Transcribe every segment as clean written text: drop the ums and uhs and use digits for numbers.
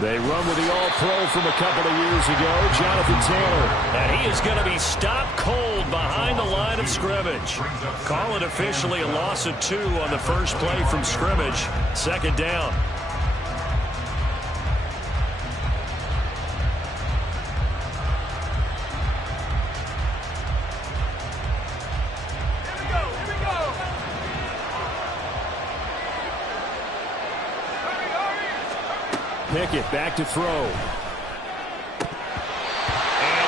They run with the All-Pro from a couple of years ago, Jonathan Taylor. And he is going to be stopped cold behind the line of scrimmage. Call it officially a loss of 2 on the first play from scrimmage. Second down. Pickett back to throw. And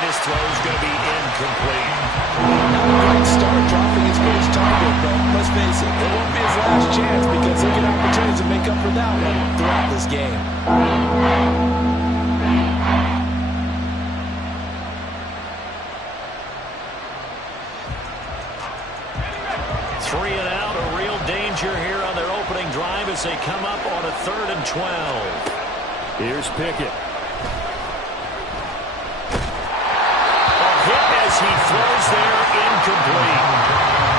his throw is going to be incomplete. Not a great start dropping his first target, but let's face it, it won't be his last chance because he'll get opportunities to make up for that one throughout this game. 3 and out, a real danger here on their opening drive as they come up on a 3rd and 12. Here's Pickett. A hit as he throws there, incomplete.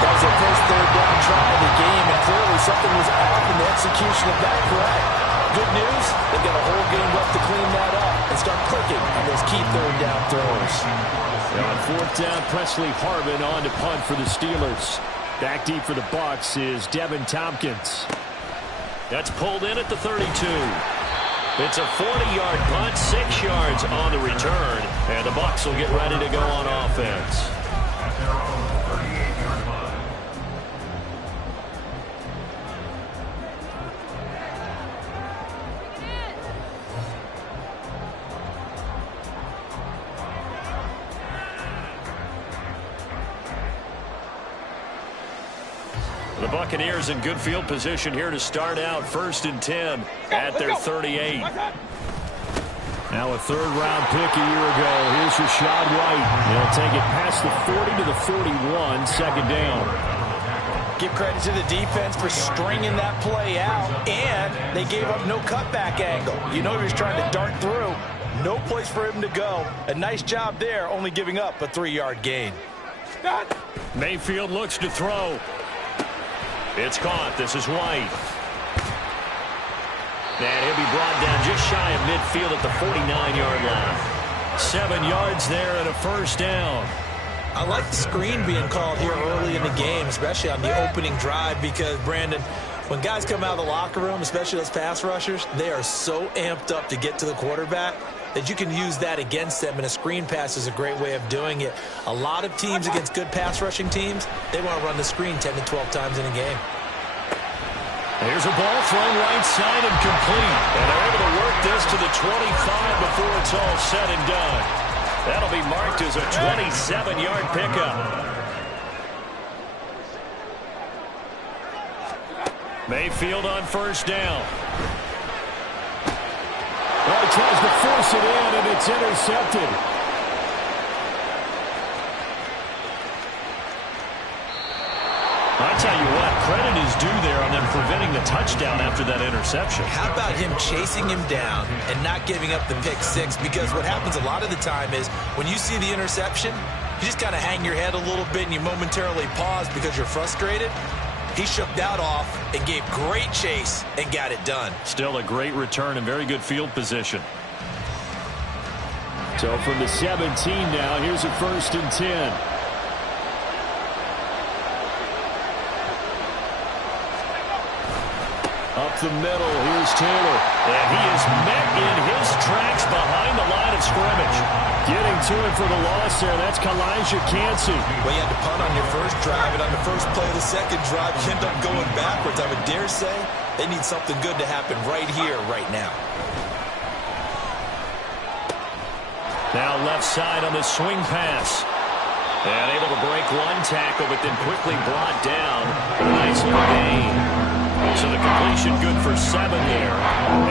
That was their first 3rd down try of the game, and clearly something was off in the execution of that play. Good news, they've got a whole game left to clean that up and start clicking on those key 3rd down throws. Now on 4th down, Presley Harvin on to punt for the Steelers. Back deep for the Bucs is Devin Tompkins. That's pulled in at the 32. It's a 40-yard punt, 6 yards on the return, and the Bucs will get ready to go on offense. The Buccaneers in good field position here to start out 1st and 10 at their 38. Now a 3rd-round pick a year ago. Here's Rachaad White. He'll take it past the 40 to the 41, 2nd down. Give credit to the defense for stringing that play out, and they gave up no cutback angle. You know he was trying to dart through. No place for him to go. A nice job there, only giving up a 3-yard gain. Mayfield looks to throw. It's caught. This is White. And he'll be brought down just shy of midfield at the 49-yard line. 7 yards there and a 1st down. I like the screen being called here early in the game, especially on the opening drive, because, Brandon, when guys come out of the locker room, especially those pass rushers, they are so amped up to get to the quarterback that you can use that against them, and a screen pass is a great way of doing it. A lot of teams against good pass rushing teams, they want to run the screen 10 to 12 times in a game. Here's a ball thrown right side and complete. And they're able to work this to the 25 before it's all said and done. That'll be marked as a 27-yard pickup. Mayfield on 1st down. Well, he tries to force it in, and it's intercepted. I tell you what, credit is due there on them preventing the touchdown after that interception. How about him chasing him down and not giving up the pick 6? Because what happens a lot of the time is when you see the interception, you just kind of hang your head a little bit and you momentarily pause because you're frustrated. He shook that off and gave great chase and got it done. Still a great return and very good field position. So from the 17 now, here's a 1st and 10. Up the middle, here's Taylor. And he is met in his tracks behind the line of scrimmage. Getting to it for the loss there, that's Kttn. Well, you had to punt on your first drive, and on the first play of the second drive, you end up going backwards. I would dare say they need something good to happen right here, right now. Now left side on the swing pass. And able to break one tackle, but then quickly brought down. A nice little gain. So the completion good for 7 there.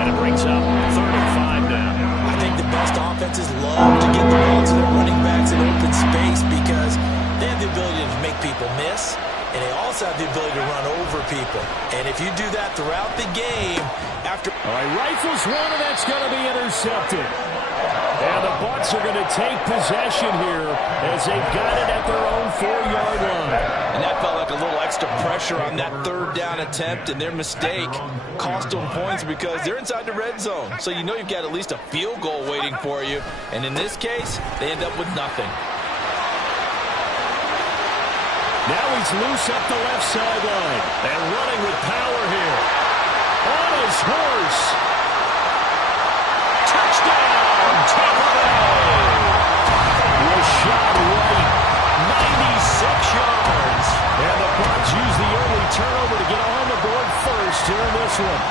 And it brings up 35 now. I think the best offenses love to get the ball to their running backs in open space because they have the ability to make people miss, and they also have the ability to run over people. And if you do that throughout the game, after... All right, rifles one, and that's going to be intercepted. And the Bucs are going to take possession here as they've got it at their own 4-yard line. And that felt like a little extra pressure on that third down attempt, and their mistake cost them points because they're inside the red zone. So you know you've got at least a field goal waiting for you. And in this case, they end up with nothing. Now he's loose up the left sideline. And running with power here. On his horse. Touchdown, Tampa Bay. Rashad White, 96 yards. And the Bucs use the early turnover to get on the board first here in this one.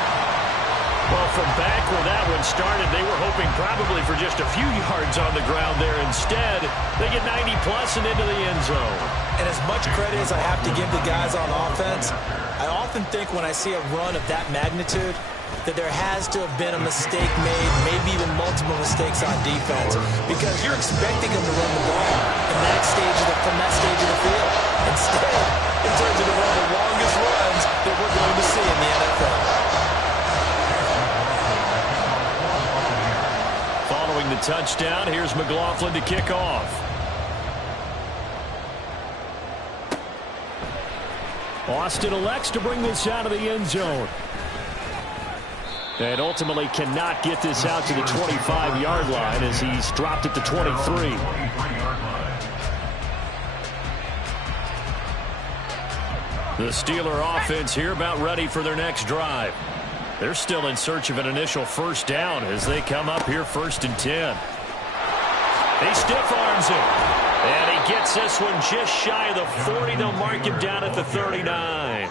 Well, from back where that one started, they were hoping probably for just a few yards on the ground there. Instead, they get 90-plus and into the end zone. And as much credit as I have to give the guys on offense, I often think when I see a run of that magnitude that there has to have been a mistake made, maybe even multiple mistakes on defense, because you're expecting them to run the ball from that stage of the field. Instead, it turns into one of the longest runs that we're going to see in the NFL. Following the touchdown, here's McLaughlin to kick off. Austin elects to bring this out of the end zone. And ultimately cannot get this out to the 25-yard line as he's dropped at the 23. The Steeler offense here about ready for their next drive. They're still in search of an initial first down as they come up here 1st and 10. He stiff arms him. And he gets this one just shy of the 40. They'll mark him down at the 39.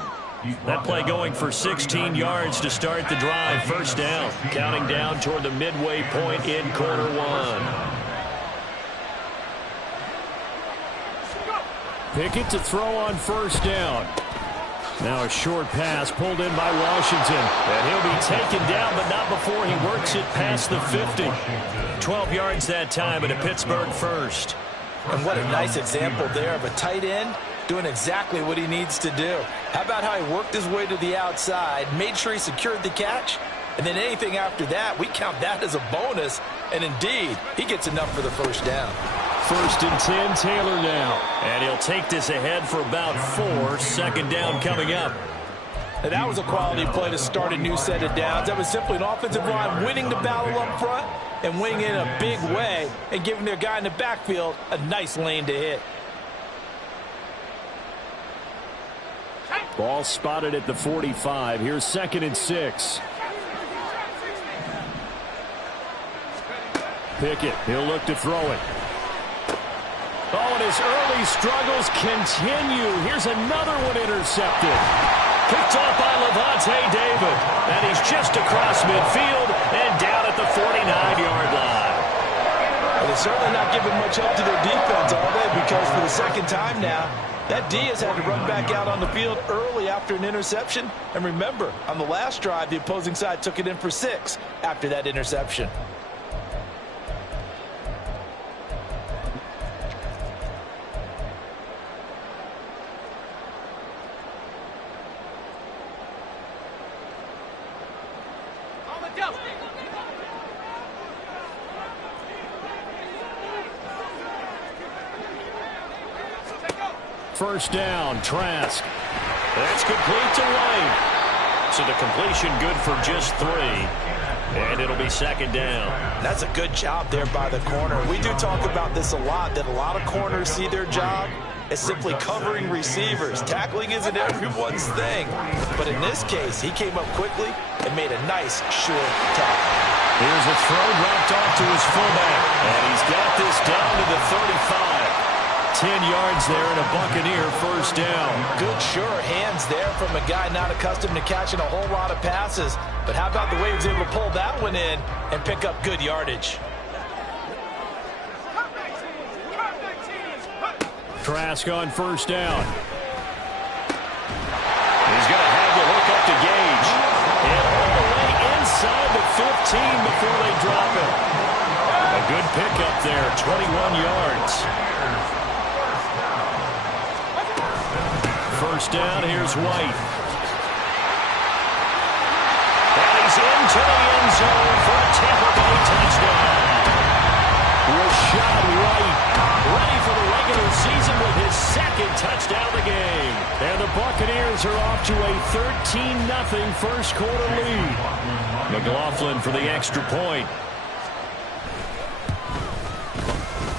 That play going for 16 yards to start the drive. First down. Counting down toward the midway point in quarter one. Pickett to throw on first down. Now a short pass pulled in by Washington. And he'll be taken down, but not before he works it past the 50. 12 yards that time at a Pittsburgh first. And what a nice example there of a tight end doing exactly what he needs to do. How about how he worked his way to the outside, made sure he secured the catch, and then anything after that, we count that as a bonus. And indeed, he gets enough for the first down. 1st and 10, Taylor now. And he'll take this ahead for about 4. Second down coming up. And that was a quality play to start a new set of downs. That was simply an offensive line winning the battle up front and winning in a big way and giving their guy in the backfield a nice lane to hit. Ball spotted at the 45. Here's 2nd and 6. Pickett, he'll look to throw it. Oh, and his early struggles continue. Here's another one intercepted. Picked off by Levante David. And he's just across midfield and down at the 49-yard line. Well, they're certainly not giving much up to their defense, are they? Because for the second time now, that D has had to run back out on the field early after an interception. And remember, on the last drive, the opposing side took it in for 6 after that interception. First down, Trask. That's complete to White. So the completion good for just 3. And it'll be second down. That's a good job there by the corner. We do talk about this a lot, that a lot of corners see their job as simply covering receivers. Tackling isn't everyone's thing. But in this case, he came up quickly and made a nice short tackle. Here's a throw dropped off to his fullback. And he's got this down to the 35. 10 yards there and a Buccaneer first down. Good, sure hands there from a guy not accustomed to catching a whole lot of passes. But how about the way he was able to pull that one in and pick up good yardage? Trask on first down. He's going to have the hook up to Gage. And all the way inside the 15 before they drop it. A good pickup there, 21 yards. First down, here's White. And he's into the end zone for a Tampa Bay touchdown. Rashad White ready for the regular season with his second touchdown of the game. And the Buccaneers are off to a 13-0 first quarter lead. McLaughlin for the extra point.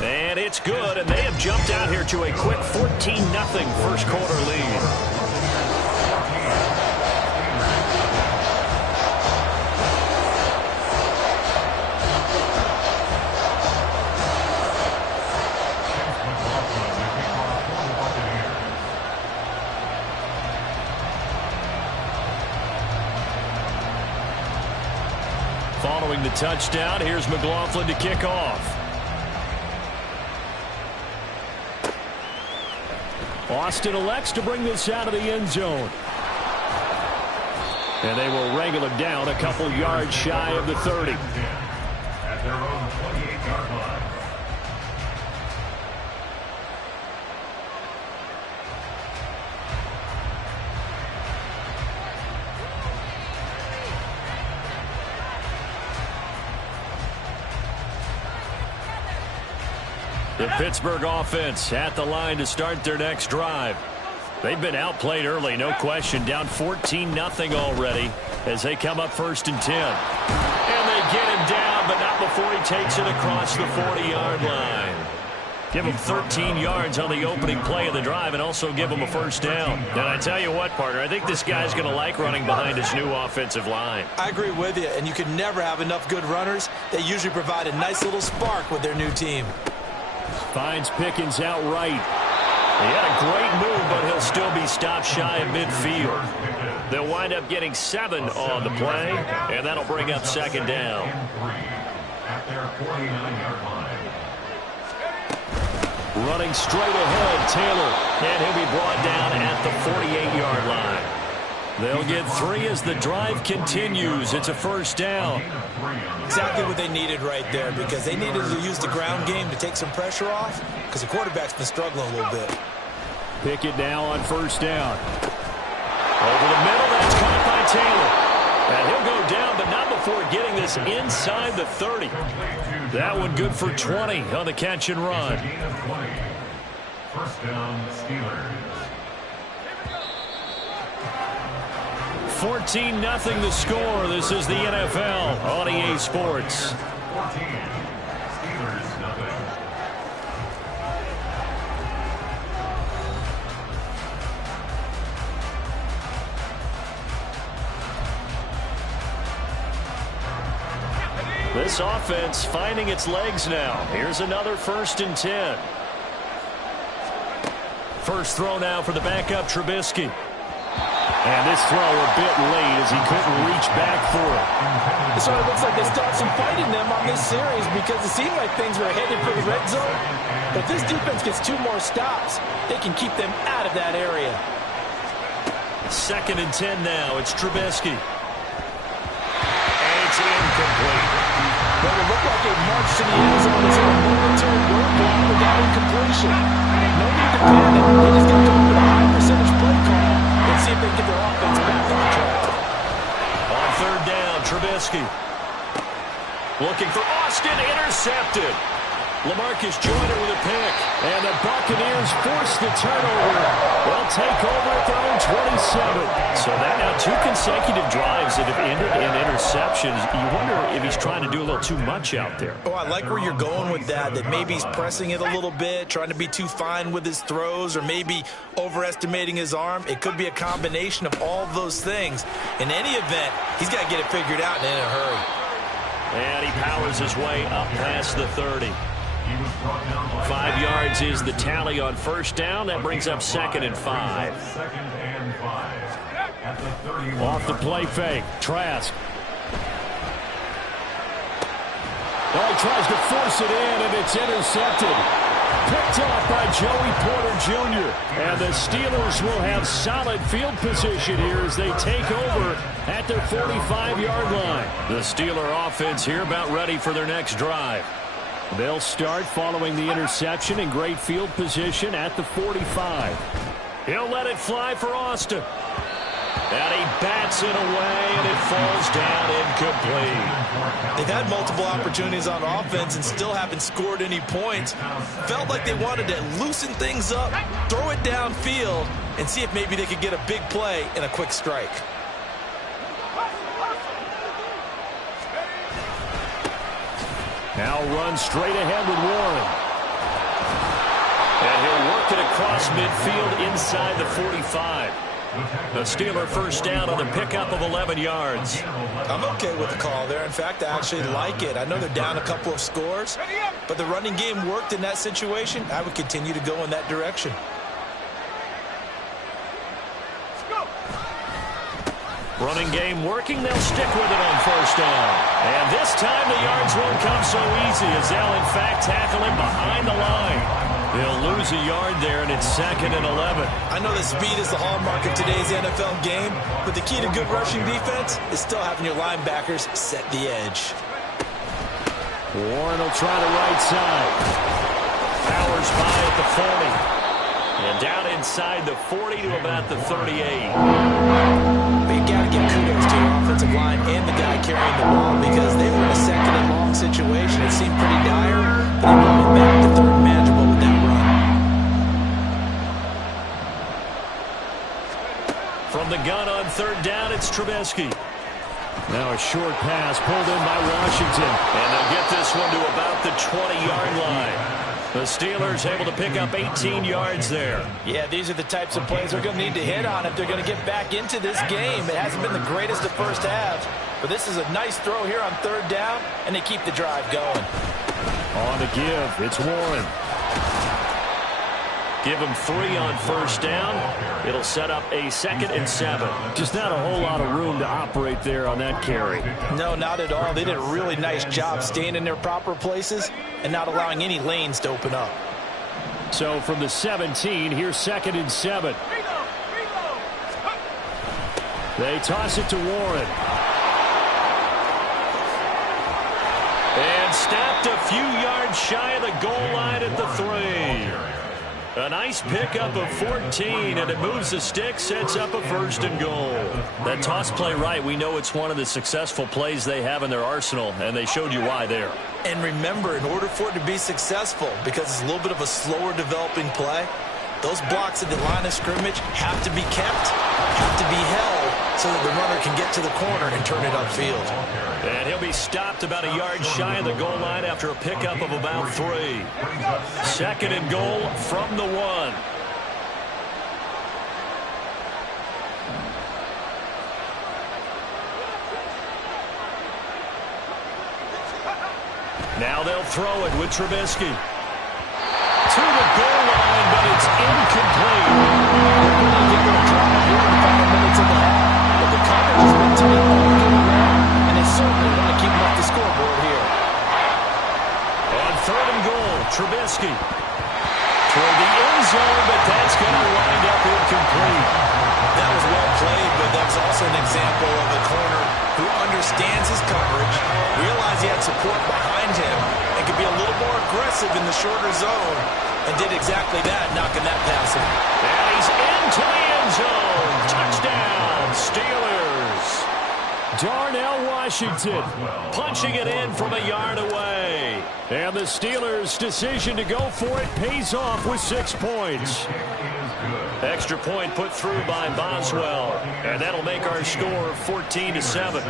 And it's good, and they have jumped out here to a quick 14-0 first quarter lead. Following the touchdown, here's McLaughlin to kick off. Austin elects to bring this out of the end zone. And they will wrangle him down a couple yards shy of the 30. At their own 28-yard line. The Pittsburgh offense at the line to start their next drive. They've been outplayed early, no question. Down 14-0 already as they come up 1st and 10. And they get him down, but not before he takes it across the 40-yard line. Give him 13 yards on the opening play of the drive and also give him a first down. And I tell you what, partner, I think this guy's going to like running behind his new offensive line. I agree with you, and you can never have enough good runners. They usually provide a nice little spark with their new team. Finds Pickens outright. He had a great move, but he'll still be stopped shy of midfield. They'll wind up getting 7 on the play, and that'll bring up 2nd down. At their 49-yard line. Running straight ahead, Taylor. And he'll be brought down at the 48-yard line. They'll get 3 as the drive continues. It's a first down. Exactly what they needed right there, because they needed to use the ground game to take some pressure off, because the quarterback's been struggling a little bit. Pickett now on first down. Over the middle, that's caught by Taylor. And he'll go down, but not before getting this inside the 30. That one good for 20 on the catch and run. First down, Steelers. 14-0 the score. This is the NFL on EA Sports. 14. Steelers, nothing. This offense finding its legs now. Here's another 1st and 10. First throw now for the backup Trubisky. And this throw a bit late as he couldn't reach back for it. It sort of looks like they start some fight in them on this series, because it seemed like things were headed for the red zone. But if this defense gets 2 more stops, they can keep them out of that area. 2nd and 10 now. It's Trubisky. And it's incomplete. But it looked like a march to the end zone as a momentary roadblock for that incompletion. No need to panic. They just got to go with a high percentage play call and see if they can get their offense back on track. On 3rd down, Trubisky. Looking for Austin, intercepted. LaMarcus Joyner with a pick. And the Buccaneers force the turnover. They'll take over at their own 27. So that now 2 consecutive drives that have ended in interceptions. You wonder if he's trying to do a little too much out there. Oh, I like where you're going with that maybe he's pressing it a little bit, trying to be too fine with his throws, or maybe overestimating his arm. It could be a combination of all of those things. In any event, he's got to get it figured out and in a hurry. And he powers his way up past the 30. 5 yards is the tally on first down. That brings up 2nd and 5. 2nd and 5. At the 31. Off the play fake. Trask. Oh, he tries to force it in, and it's intercepted. Picked off by Joey Porter Jr. And the Steelers will have solid field position here as they take over at their 45-yard line. The Steeler offense here about ready for their next drive. They'll start following the interception in great field position at the 45. He'll let it fly for Austin. And he bats it away, and it falls down incomplete. They've had multiple opportunities on offense and still haven't scored any points. Felt like they wanted to loosen things up, throw it downfield, and see if maybe they could get a big play and a quick strike. Now run straight ahead with Warren. And he'll work it across midfield inside the 45. A Steeler first down on the pickup of 11 yards. I'm okay with the call there. In fact, I actually like it. I know they're down a couple of scores, but the running game worked in that situation. I would continue to go in that direction. Running game working. They'll stick with it on first down. And this time the yards won't come so easy as they'll, in fact, tackle him behind the line. They'll lose a yard there, and it's 2nd and 11. I know that speed is the hallmark of today's NFL game, but the key to good rushing defense is still having your linebackers set the edge. Warren will try the right side. Powers by at the 40. And down inside the 40 to about the 38. But you got to give kudos to your offensive line and the guy carrying the ball because they were in a 2nd and long situation. It seemed pretty dire, but they brought it back to 3rd and manageable with that run. From the gun on 3rd down, it's Trubisky. Now a short pass pulled in by Washington. And they'll get this one to about the 20-yard line. The Steelers able to pick up 18 yards there. Yeah, these are the types of plays they're going to need to hit on if they're going to get back into this game. It hasn't been the greatest of first halves, but this is a nice throw here on 3rd down, and they keep the drive going. On the give, it's Warren. Give him 3 on first down. It'll set up a 2nd and 7. Just not a whole lot of room to operate there on that carry. No, not at all. They did a really nice job staying in their proper places and not allowing any lanes to open up. So from the 17, here's 2nd and 7. They toss it to Warren. And snapped a few yards shy of the goal line at the 3. A nice pickup of 14, and it moves the stick, sets up a 1st and goal. That toss play right, we know it's one of the successful plays they have in their arsenal, and they showed you why there. And remember, in order for it to be successful, because it's a little bit of a slower developing play, those blocks at the line of scrimmage have to be kept, have to be held, so that the runner can get to the corner and turn it upfield. And he'll be stopped about a yard shy of the goal line after a pickup of about 3. 2nd and goal from the 1. Now they'll throw it with Trubisky. To the goal line, but it's incomplete. They're going to give it a try here in 5 minutes of the half, but the coverage has been tight all game long, and they certainly want to keep them off the scoreboard here. On 3rd and goal, Trubisky. Toward the end zone, but that's going to wind up incomplete. That was well played, but that's also an example of a corner who understands his coverage, realized he had support behind him, and could be a little more aggressive in the shorter zone, and did exactly that, knocking that pass in. And he's into the end zone. Touchdown, Steelers. Darnell Washington punching it in from a yard away. And the Steelers' decision to go for it pays off with 6 points. Extra point put through by Boswell. And that'll make our score 14-7.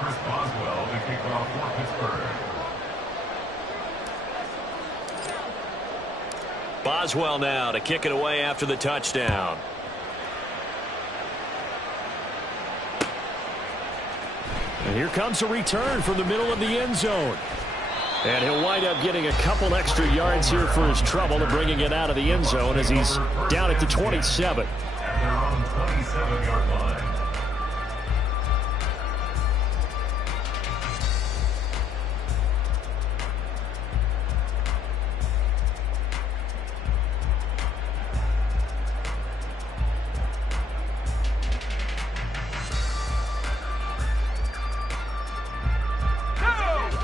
Chris Boswell, the kickoff for Pittsburgh. Boswell now to kick it away after the touchdown. And here comes a return from the middle of the end zone. And he'll wind up getting a couple extra yards here for his trouble and bringing it out of the end zone as he's down at the 27. At their own 27-yard line.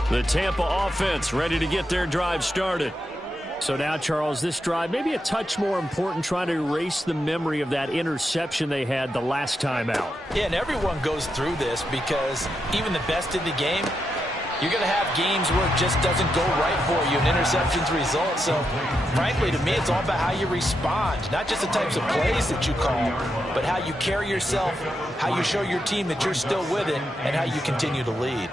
The Tampa offense ready to get their drive started. So now, Charles, this drive maybe a touch more important, trying to erase the memory of that interception they had the last time out. Yeah, and everyone goes through this because even the best in the game, you're going to have games where it just doesn't go right for you, and interceptions result. So, frankly, to me, it's all about how you respond, not just the types of plays that you call, but how you carry yourself, how you show your team that you're still with it, and how you continue to lead.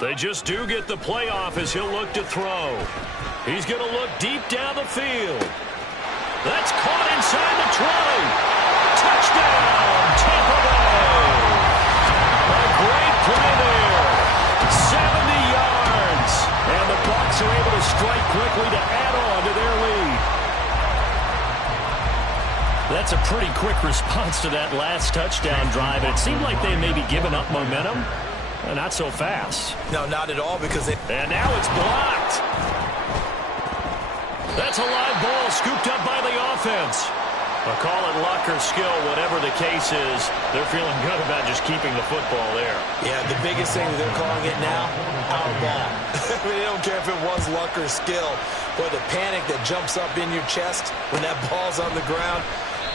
They just do get the playoff as he'll look to throw. He's going to look deep down the field. That's caught inside the 20. Touchdown, Tampa Bay. A great play there. 70 yards. And the Bucs are able to strike quickly to add on to their lead. That's a pretty quick response to that last touchdown drive. It seemed like they may be giving up momentum. Not so fast. No, not at all, because they... And now it's blocked. That's a live ball scooped up by the offense. I'll call it luck or skill, whatever the case is. They're feeling good about just keeping the football there. Yeah, the biggest thing that they're calling it now, our ball. They don't care if it was luck or skill. Boy, the panic that jumps up in your chest when that ball's on the ground,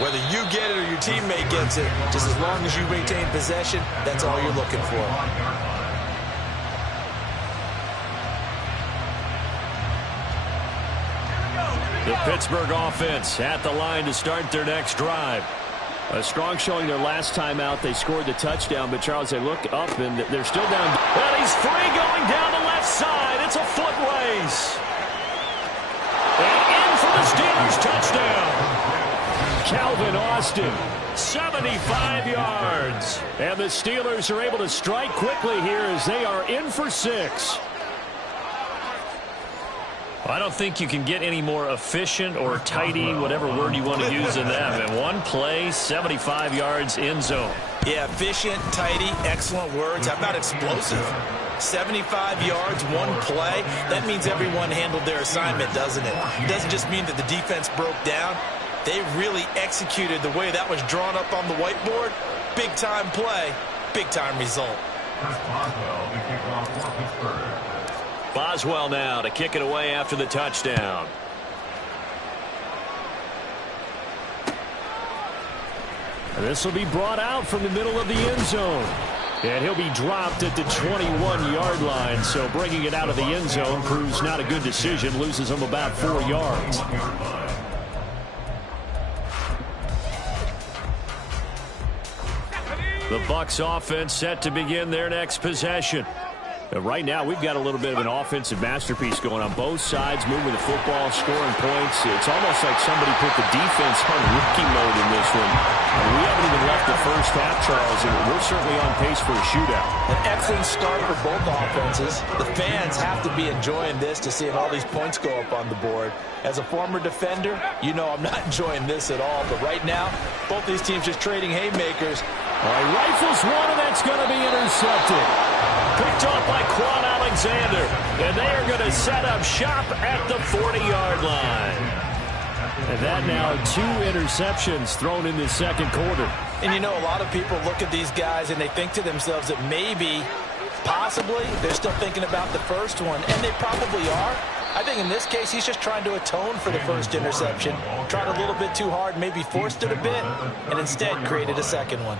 whether you get it or your teammate gets it, just as long as you maintain possession, that's all you're looking for. The Pittsburgh offense at the line to start their next drive. A strong showing their last time out. They scored the touchdown, but Charles, they look up and they're still down. And he's free going down the left side. It's a foot race. And in for the Steelers touchdown. Calvin Austin, 75 yards. And the Steelers are able to strike quickly here as they are in for 6. I don't think you can get any more efficient or tidy, whatever word you want to use in them. And one play, 75 yards in zone. Yeah, efficient, tidy, excellent words. How about explosive? 75 yards, one play. That means everyone handled their assignment, doesn't it? It doesn't just mean that the defense broke down. They really executed the way that was drawn up on the whiteboard. Big-time play, big-time result. Boswell now to kick it away after the touchdown. And this will be brought out from the middle of the end zone. And he'll be dropped at the 21-yard line. So bringing it out of the end zone proves not a good decision. Loses him about 4 yards. The Bucs offense set to begin their next possession. Right now, we've got a little bit of an offensive masterpiece going on both sides, moving the football, scoring points. It's almost like somebody put the defense on rookie mode in this one. We haven't even left the first half, Charles, and we're certainly on pace for a shootout. An excellent start for both offenses. The fans have to be enjoying this to see all these points go up on the board. As a former defender, you know I'm not enjoying this at all. But right now, both these teams just trading haymakers. All right, rifles one, and that's going to be intercepted. Picked off by Quan Alexander. And they are going to set up shop at the 40-yard line. And that now 2 interceptions thrown in the second quarter. And you know, a lot of people look at these guys and they think to themselves that maybe, possibly, they're still thinking about the first one. And they probably are. I think in this case, he's just trying to atone for the first interception. Tried a little bit too hard, maybe forced it a bit, and instead created a second one.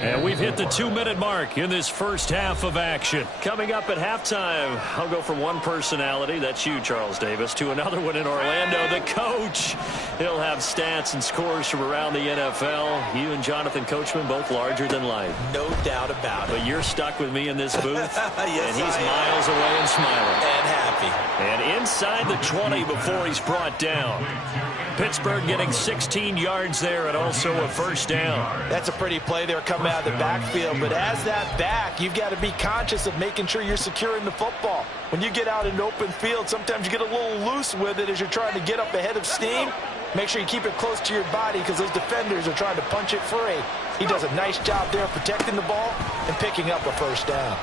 And we've hit the 2-minute mark in this first half of action. Coming up at halftime, I'll go from one personality, that's you, Charles Davis, to another one in Orlando, the coach. He'll have stats and scores from around the NFL. You and Jonathan Coachman, both larger than life. No doubt about it. But you're stuck with me in this booth. Yes, and he's miles away and smiling. And happy. And inside the 20 before he's brought down. Pittsburgh getting 16 yards there and also a first down. That's a pretty play there coming out of the backfield, but as that back, you've got to be conscious of making sure you're securing the football. When you get out in open field, sometimes you get a little loose with it as you're trying to get up ahead of steam. Make sure you keep it close to your body because those defenders are trying to punch it free. He does a nice job there protecting the ball, and and picking up a first down.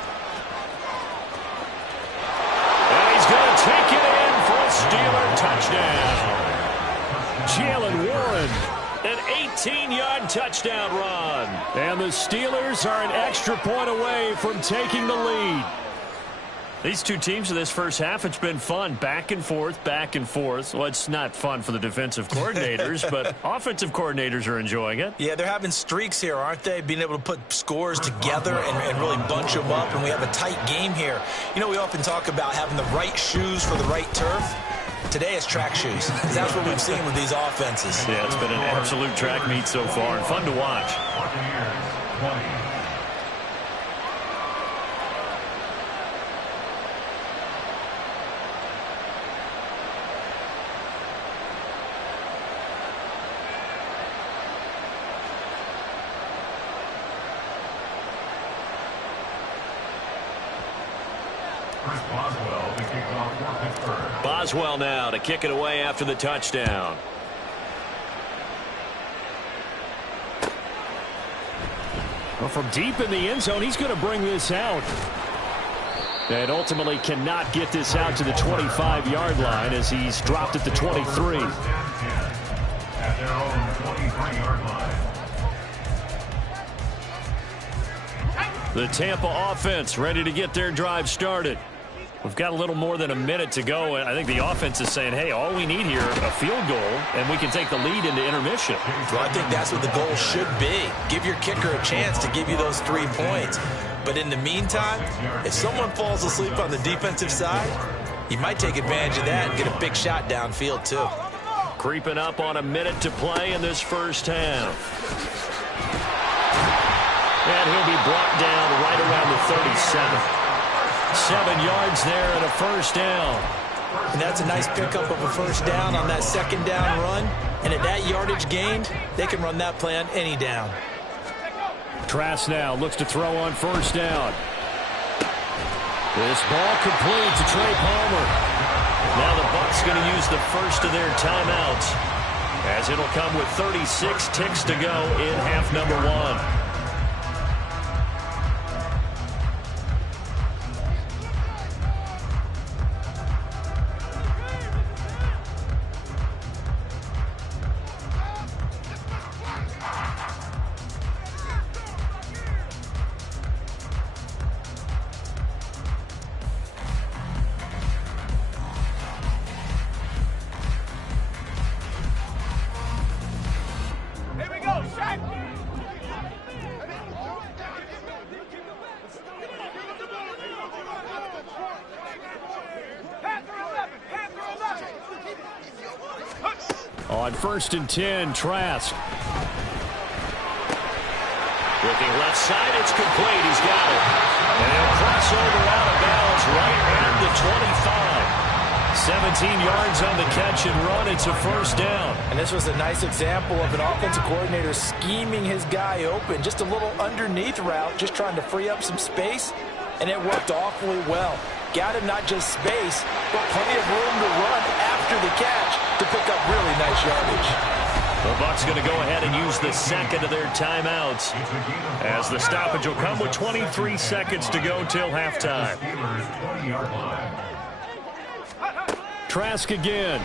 And he's going to take it in for a Steeler touchdown. Jalen Warren, an 18-yard touchdown run. And the Steelers are an extra point away from taking the lead. These two teams in this first half, it's been fun. Back and forth, back and forth. Well, it's not fun for the defensive coordinators, but offensive coordinators are enjoying it. Yeah, they're having streaks here, aren't they? Being able to put scores together and really bunch them up, and we have a tight game here. You know, we often talk about having the right shoes for the right turf. Today it's track shoes. That's what we've seen with these offenses. Yeah, it's been an absolute track meet so far and fun to watch. Buccaneers 20. Boswell to kick off for Pittsburgh. Boswell now to kick it away after the touchdown. Well, from deep in the end zone, he's going to bring this out. And ultimately cannot get this out to the 25-yard line as he's dropped at the 23. At their own 23-yard line. The Tampa offense ready to get their drive started. We've got a little more than a minute to go, and I think the offense is saying, hey, all we need here, a field goal, and we can take the lead into intermission. Well, I think that's what the goal should be. Give your kicker a chance to give you those 3 points. But in the meantime, if someone falls asleep on the defensive side, you might take advantage of that and get a big shot downfield, too. Creeping up on a minute to play in this first half. And he'll be brought down right around the 37. 7 yards there and a first down. And that's a nice pickup of a first down on that second down run. And at that yardage gained, they can run that play on any down. Trask now looks to throw on first down. This ball complete to Trey Palmer. Now the Bucs going to use the first of their timeouts, as it'll come with 36 ticks to go in half number 1. On 1st and 10, Trask. Looking left side, it's complete. He's got it. And he'll cross over out of bounds right at the 25. 17 yards on the catch and run. It's a first down. And this was a nice example of an offensive coordinator scheming his guy open. Just a little underneath route, just trying to free up some space. And it worked awfully well. Got him not just space, but plenty of room to run after the catch to pick up really nice yardage. The Bucs going to go ahead and use the second of their timeouts, as the stoppage will come with 23 seconds to go till halftime. Trask again.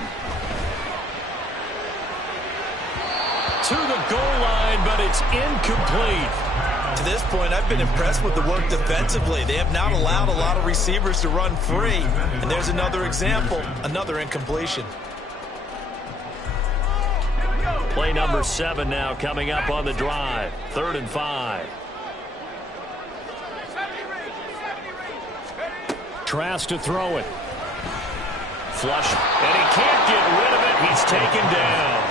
To the goal line, but it's incomplete. To this point, I've been impressed with the work defensively. They have not allowed a lot of receivers to run free. And there's another example, another incompletion. Play number 7 now coming up on the drive. 3rd and 5. Trask to throw it. Flush, and he can't get rid of it. He's taken down.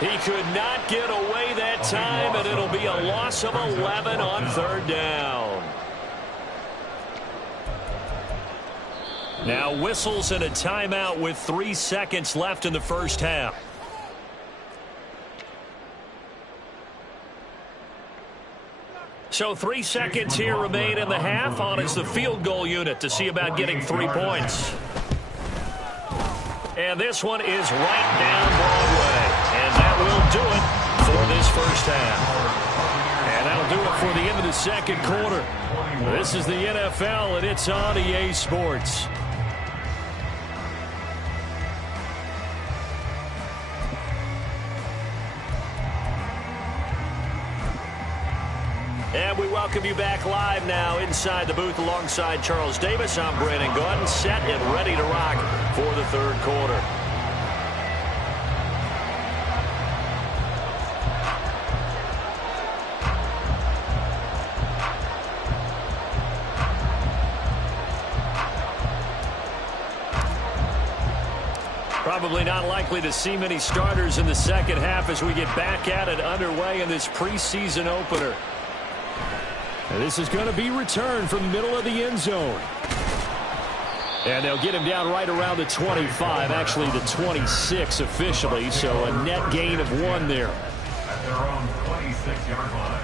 He could not get away that time, and it'll be a loss of 11 on 3rd down. Now whistles and a timeout with 3 seconds left in the first half. So 3 seconds here remain in the half. On is the field goal unit to see about getting 3 points. And this one is right down Broadway. And that will do it for this first half. And that'll do it for the end of the second quarter. This is the NFL, and it's on EA Sports. And we welcome you back live now inside the booth alongside Charles Davis. I'm Brandon Gordon, set and ready to rock for the third quarter. Probably not likely to see many starters in the second half as we get back at it underway in this preseason opener. And this is going to be returned from the middle of the end zone. And they'll get him down right around the 25, actually the 26 officially, so a net gain of 1 there. At their own 26-yard line.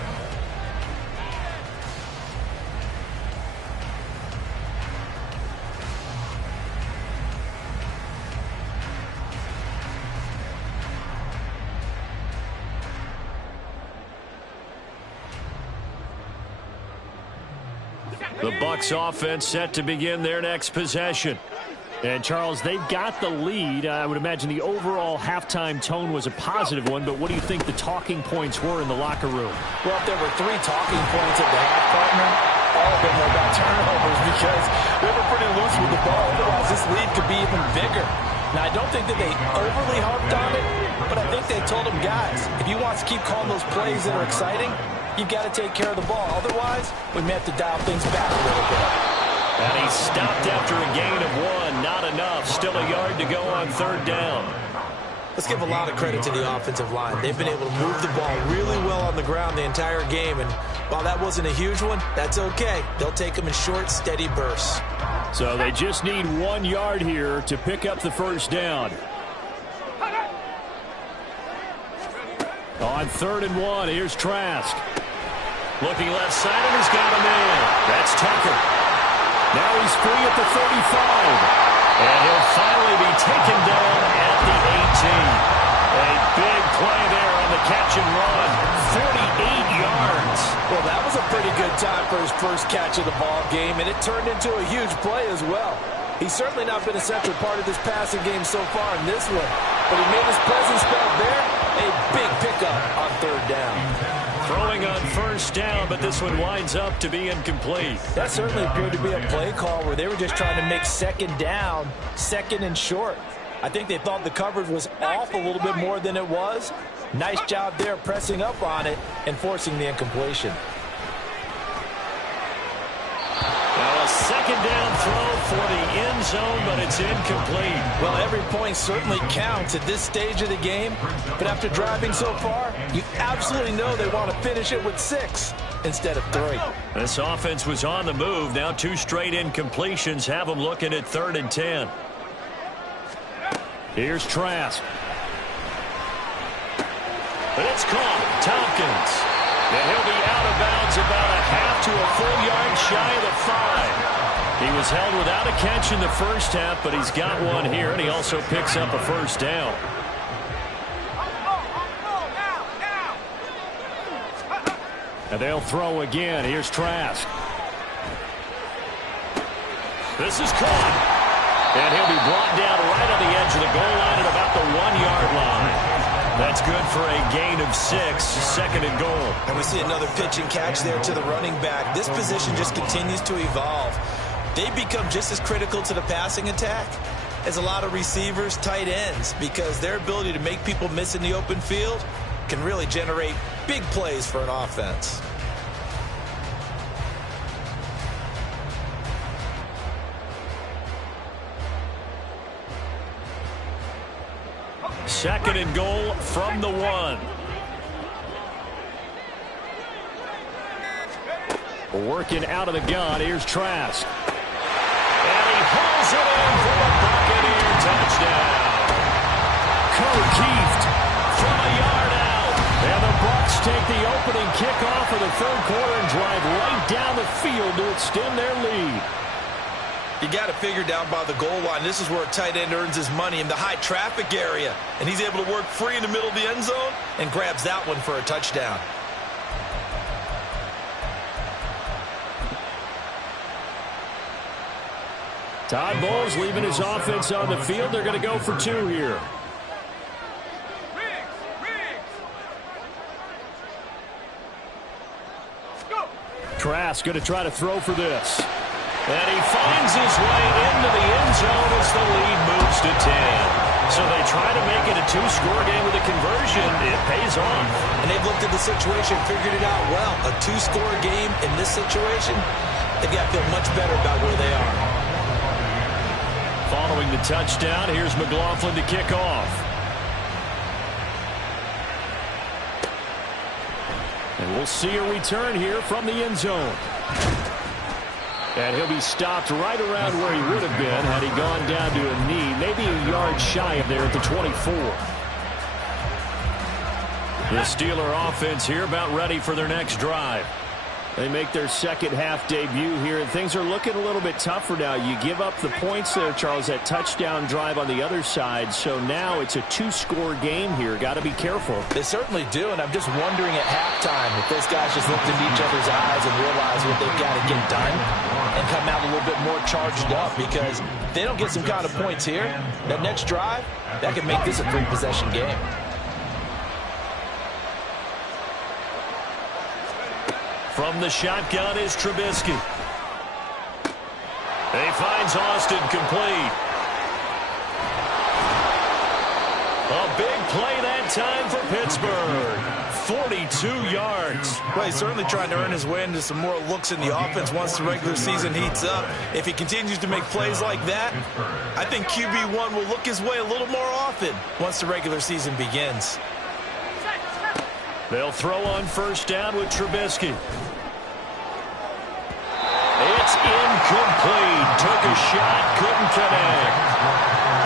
The Bucs offense set to begin their next possession. And, Charles, they've got the lead. I would imagine the overall halftime tone was a positive one, but what do you think the talking points were in the locker room? Well, if there were 3 talking points at the half, partner, all of them were about turnovers because they were pretty loose with the ball. Otherwise, this lead could be even bigger. Now, I don't think that they overly harped on it, but I think they told them, guys, if you want to keep calling those plays that are exciting, you've got to take care of the ball. Otherwise, we may have to dial things back a little bit. And he stopped after a gain of 1. Not enough. Still a yard to go on third down. Let's give a lot of credit to the offensive line. They've been able to move the ball really well on the ground the entire game. And while that wasn't a huge one, that's okay. They'll take them in short, steady bursts. So they just need 1 yard here to pick up the first down. On 3rd and 1, here's Trask. Looking left side, and he's got him in. That's Tucker. Now he's free at the 35. And he'll finally be taken down at the 18. A big play there on the catch and run. 48 yards. Well, that was a pretty good time for his first catch of the ball game, and it turned into a huge play as well. He's certainly not been a central part of this passing game so far in this one, but he made his presence felt there. A big pickup on 3rd down. Throwing on first down, but this one winds up to be incomplete. That certainly appeared to be a play call where they were just trying to make 2nd down, 2nd and short. I think they thought the coverage was off a little bit more than it was. Nice job there pressing up on it and forcing the incompletion. Now a 2nd down throw for the end zone, but it's incomplete. Well, every point certainly counts at this stage of the game, but after driving so far, you absolutely know they want to finish it with 6 instead of 3. This offense was on the move. Now 2 straight incompletions have them looking at 3rd and 10. Here's Trask. But it's caught. Tompkins. And he'll be out of bounds about a half to a full yard shy of the 5. He was held without a catch in the first half, but he's got one here, and he also picks up a first down. And they'll throw again. Here's Trask. This is caught. And he'll be brought down right on the edge of the goal line at about the 1-yard line. That's good for a gain of 6, 2nd and goal. And we see another pitch and catch there to the running back. This position just continues to evolve. They become just as critical to the passing attack as a lot of receivers, tight ends, because their ability to make people miss in the open field can really generate big plays for an offense. Second and goal from the 1. Working out of the gun. Here's Trask. And he pulls it in for a Buccaneer touchdown. O'Keefe from a yard out. And the Bucs take the opening kickoff of the third quarter and drive right down the field to extend their lead. You got to figure down by the goal line. This is where a tight end earns his money, in the high traffic area. And he's able to work free in the middle of the end zone and grabs that one for a touchdown. Todd Bowles leaving his offense on the field. They're going to go for 2 here. Trask going to try to throw for this. And he finds his way into the end zone as the lead moves to 10. So they try to make it a 2-score game with a conversion. It pays off. And they've looked at the situation, figured it out well. A 2-score game in this situation, they've got to feel much better about where they are. Following the touchdown, here's McLaughlin to kick off. And we'll see a return here from the end zone. And he'll be stopped right around where he would have been had he gone down to a knee, maybe a yard shy of there at the 24. The Steeler offense here about ready for their next drive. They make their second half debut here, and things are looking a little bit tougher now. You give up the points there, Charles, that touchdown drive on the other side. So now it's a 2-score game here. Got to be careful. They certainly do, and I'm just wondering at halftime if those guys just looked into each other's eyes and realize what they've got to get done and come out a little bit more charged up, because if they don't get some kind of points here, that next drive, that could make this a 3-possession game. From the shotgun is Trubisky. He finds Austin complete. A big play that time for Pittsburgh. 42 yards. Well, he's certainly trying to earn his way into some more looks in the offense once the regular season heats up. If he continues to make plays like that, I think QB1 will look his way a little more often once the regular season begins. They'll throw on first down with Trubisky. It's incomplete. Took a shot, couldn't connect.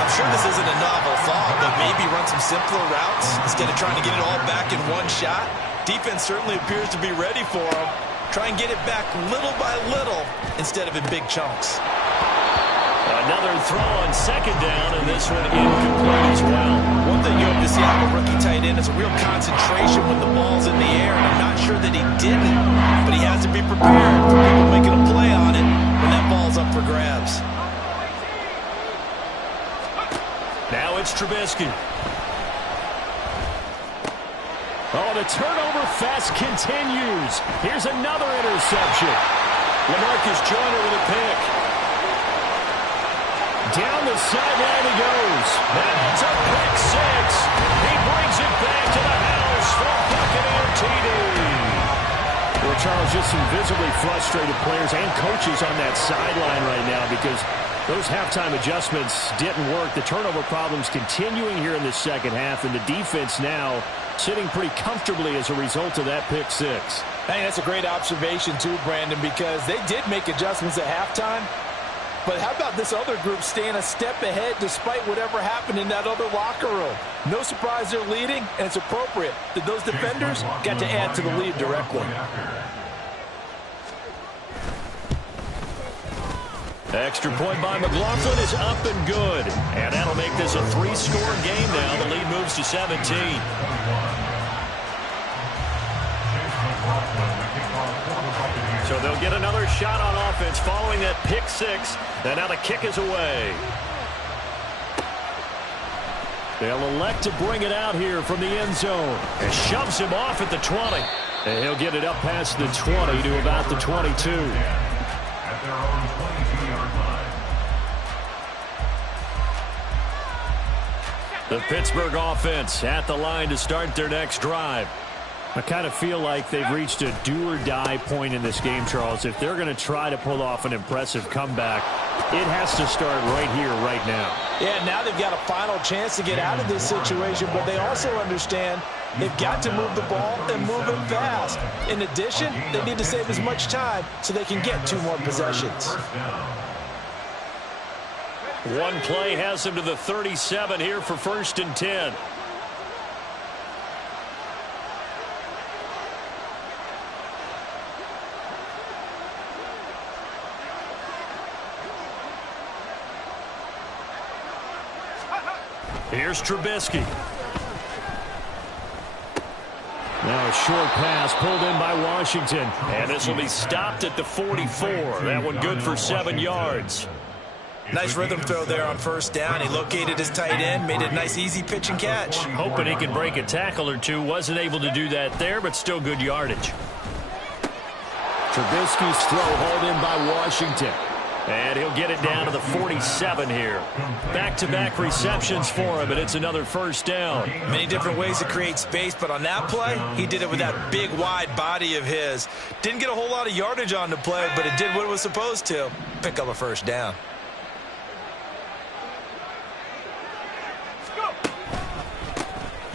I'm sure this isn't a novel thought, but maybe run some simpler routes instead of trying to get it all back in one shot. Defense certainly appears to be ready for him. Try and get it back little by little instead of in big chunks. Another throw on second down, and this one incomplete as well. One thing you hope to see out of a rookie tight end is a real concentration when the ball's in the air, and I'm not sure that he didn't, but he has to be prepared for people making a play on it when that ball's up for grabs. Now it's Trubisky. Oh, the turnover fest continues. Here's another interception. LaMarcus Joyner with a pick. Down the sideline he goes. That's a pick 6. He brings it back to the house for Buccaneer TD. Well, Charles, just some visibly frustrated players and coaches on that sideline right now because those halftime adjustments didn't work. The turnover problems continuing here in the second half, and the defense now sitting pretty comfortably as a result of that pick 6. I think that's a great observation too, Brandon, because they did make adjustments at halftime. But how about this other group staying a step ahead despite whatever happened in that other locker room? No surprise they're leading, and it's appropriate that those defenders got to add to the lead directly. Extra point by McLaughlin is up and good. And that'll make this a 3-score game now. The lead moves to 17. So they'll get another shot on offense following that pick 6. And now the kick is away. They'll elect to bring it out here from the end zone. And shoves him off at the 20. And he'll get it up past the 20 to about the 22. At their own 22-yard line. The Pittsburgh offense at the line to start their next drive. I kind of feel like they've reached a do-or-die point in this game, Charles. If they're going to try to pull off an impressive comeback, it has to start right here, right now. Yeah, now they've got a final chance to get out of this situation, but they also understand they've got to move the ball and move it fast. In addition, they need to save as much time so they can get 2 more possessions. One play has them to the 37 here for 1st and 10. Here's Trubisky. Now a short pass pulled in by Washington. And this will be stopped at the 44. That one good for 7 yards. Nice rhythm throw there on first down. He located his tight end, made it a nice easy pitch and catch. Hoping he could break a tackle or two. Wasn't able to do that there, but still good yardage. Trubisky's throw hauled in by Washington. And he'll get it down to the 47 here. Back-to-back receptions for him, and it's another first down. Many different ways to create space, but on that play, he did it with that big, wide body of his. Didn't get a whole lot of yardage on the play, but it did what it was supposed to. Pick up a first down.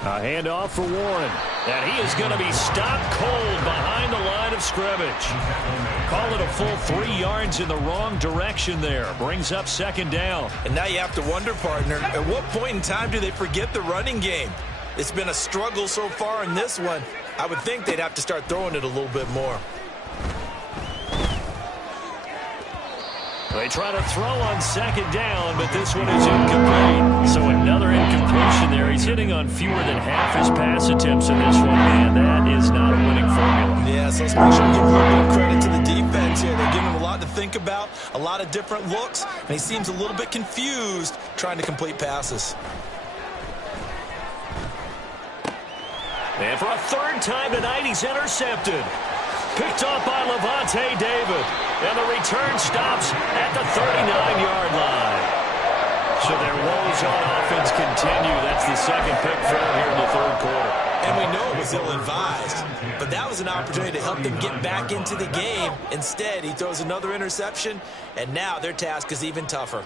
A handoff for Warren. And he is going to be stopped cold behind the line of scrimmage. Call it a full 3 yards in the wrong direction there. Brings up second down. And now you have to wonder, partner, at what point in time do they forget the running game? It's been a struggle so far in this one. I would think they'd have to start throwing it a little bit more. They try to throw on second down, but this one is incomplete. So another incompletion there. He's hitting on fewer than half his pass attempts in this one, man. That is not a winning formula. Yeah, so let's make sure we give a little bit of credit to the defense here. They're giving him a lot to think about, a lot of different looks, and he seems a little bit confused trying to complete passes. And for a third time tonight, he's intercepted. Picked off by Levante David. And the return stops at the 39-yard line. So their woes on offense continue. That's the second pick for him here in the third quarter. And we know it was ill-advised, but that was an opportunity to help them get back into the game. Instead, he throws another interception, and now their task is even tougher.